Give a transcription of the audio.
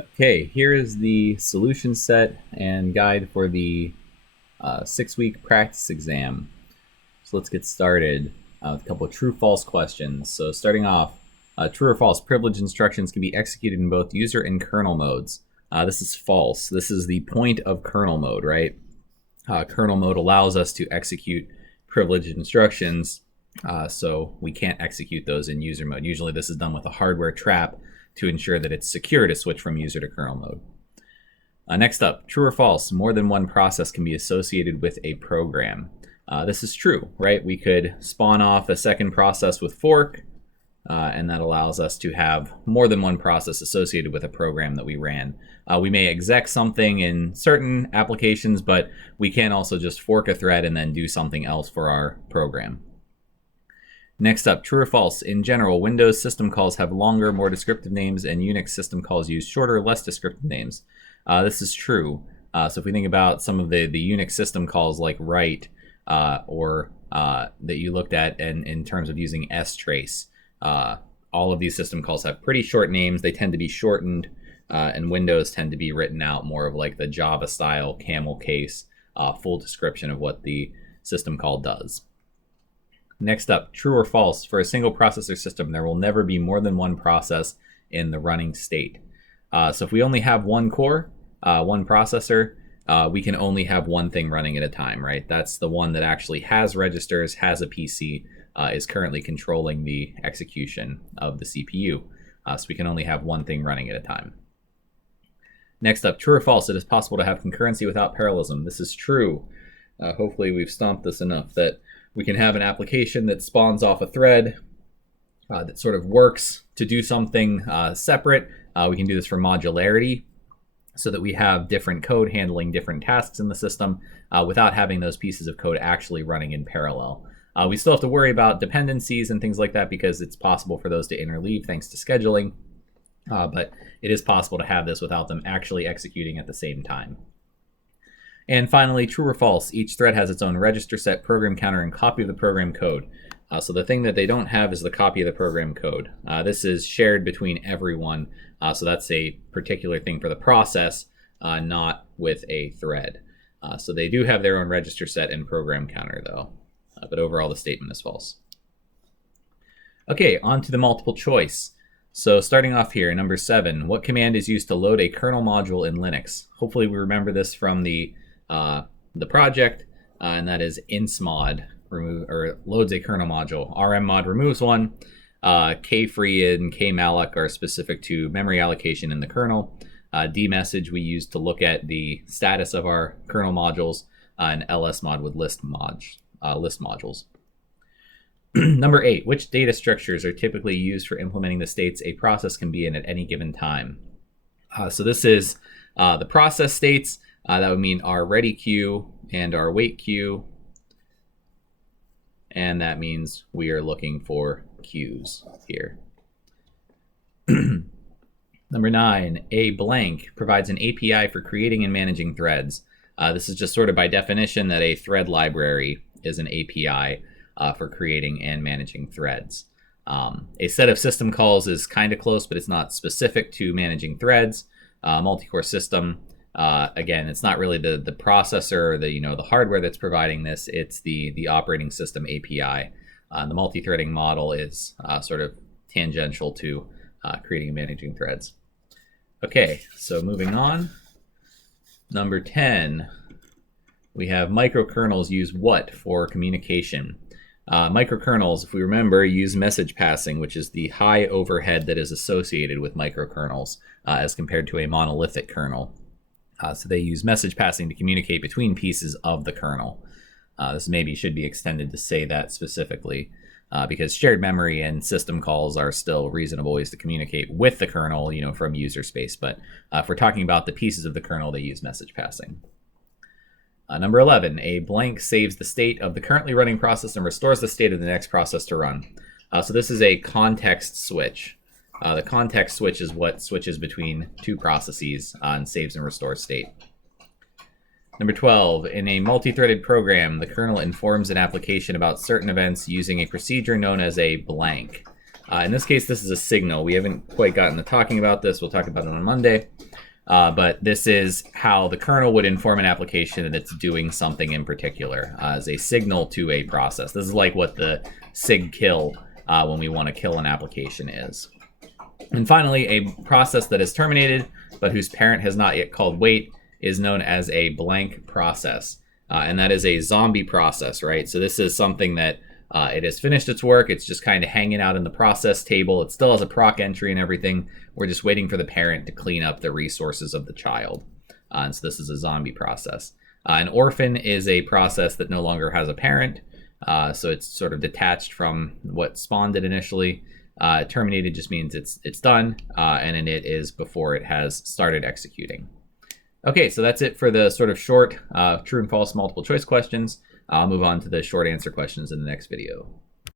Okay, here is the solution set and guide for the 6-week practice exam. So let's get started with a couple of true-false questions. So starting off, true or false, privilege instructions can be executed in both user and kernel modes. This is false. This is the point of kernel mode, right? Kernel mode allows us to execute privileged instructions, so we can't execute those in user mode. Usually this is done with a hardware trap to ensure that it's secure to switch from user to kernel mode. Next up, true or false, more than one process can be associated with a program. This is true, right? We could spawn off a second process with fork, and that allows us to have more than one process associated with a program that we ran. We may exec something in certain applications, but we can also just fork a thread and then do something else for our program. Next up, true or false, in general, Windows system calls have longer, more descriptive names, and Unix system calls use shorter, less descriptive names. This is true. So if we think about some of the Unix system calls like write, or that you looked at in terms of using strace, all of these system calls have pretty short names. They tend to be shortened, and Windows tend to be written out more of like the Java style camel case, full description of what the system call does. Next up, true or false, for a single processor system, there will never be more than one process in the running state. So if we only have one core, one processor, we can only have one thing running at a time, right? That's the one that actually has registers, has a PC, is currently controlling the execution of the CPU. So we can only have one thing running at a time. Next up, true or false, it is possible to have concurrency without parallelism. This is true. Hopefully we've stomped this enough that we can have an application that spawns off a thread that sort of works to do something separate. We can do this for modularity so that we have different code handling different tasks in the system without having those pieces of code actually running in parallel. We still have to worry about dependencies and things like that because it's possible for those to interleave thanks to scheduling, but it is possible to have this without them actually executing at the same time. And finally, true or false, each thread has its own register set, program counter, and copy of the program code. So the thing that they don't have is the copy of the program code. This is shared between everyone, so that's a particular thing for the process, not with a thread. So they do have their own register set and program counter, though. But overall, the statement is false. Okay, on to the multiple choice. So starting off here, number 7, what command is used to load a kernel module in Linux? Hopefully we remember this from the project, and that is insmod, loads a kernel module. rmmod removes one. Kfree and kmalloc are specific to memory allocation in the kernel. Dmessage we use to look at the status of our kernel modules, and lsmod would list modules. Number 8, which data structures are typically used for implementing the states a process can be in at any given time? So this is the process states. That would mean our ready queue and our wait queue. And that means we are looking for queues here. Number 9, a blank provides an API for creating and managing threads. This is just sort of by definition that a thread library is an API for creating and managing threads. A set of system calls is kind of close, but it's not specific to managing threads. Multi-core system, again, it's not really the processor or the hardware that's providing this. It's the operating system API. The multi-threading model is sort of tangential to creating and managing threads. Okay, so moving on. Number 10, we have microkernels use what for communication? Microkernels, if we remember, use message passing, which is the high overhead that is associated with microkernels as compared to a monolithic kernel. So they use message passing to communicate between pieces of the kernel. This maybe should be extended to say that specifically, because shared memory and system calls are still reasonable ways to communicate with the kernel, from user space. But if we're talking about the pieces of the kernel, they use message passing. Number 11, a blank saves the state of the currently running process and restores the state of the next process to run. So this is a context switch. The context switch is what switches between two processes and saves and restores state. Number 12, in a multi-threaded program, the kernel informs an application about certain events using a procedure known as a blank. In this case, this is a signal. We haven't quite gotten to talking about this. We'll talk about it on Monday. But this is how the kernel would inform an application that it's doing something in particular as a signal to a process. This is like what the sig kill when we want to kill an application is. And finally, a process that is terminated but whose parent has not yet called wait is known as a blank process. And that is a zombie process, right? So this is something that it has finished its work. It's just kind of hanging out in the process table. It still has a proc entry and everything. We're just waiting for the parent to clean up the resources of the child. And so this is a zombie process. An orphan is a process that no longer has a parent. So it's sort of detached from what spawned it initially. Terminated just means it's done, and an it is before it has started executing. Okay, so that's it for the sort of short true and false multiple choice questions. I'll move on to the short answer questions in the next video.